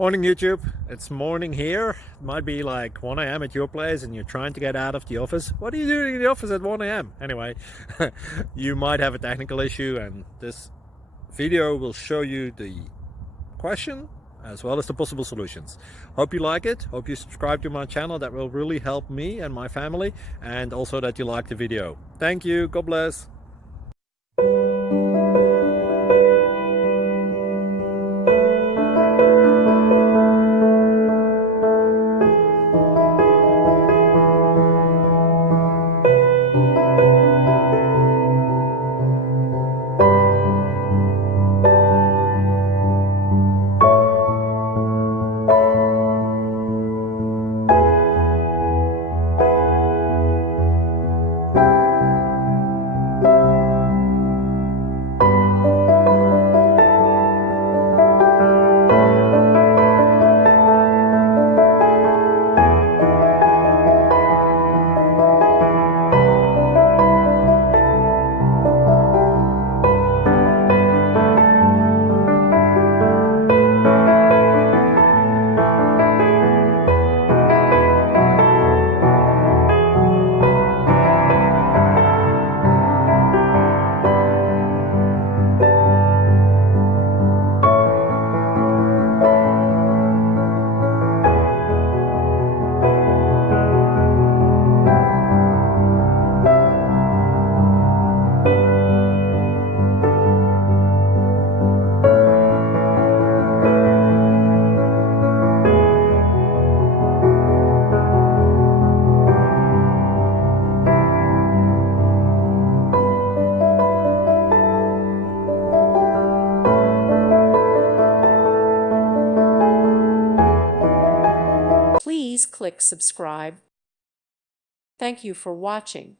Morning YouTube, it's morning here. It might be like 1 a.m. at your place and you're trying to get out of the office. What are you doing in the office at 1 a.m.? Anyway, you might have a technical issue and this video will show you the question as well as the possible solutions. Hope you like it, hope you subscribe to my channel. That will really help me and my family, and also that you like the video. Thank you, God bless. Please click subscribe. Thank you for watching.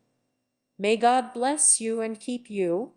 May God bless you and keep you.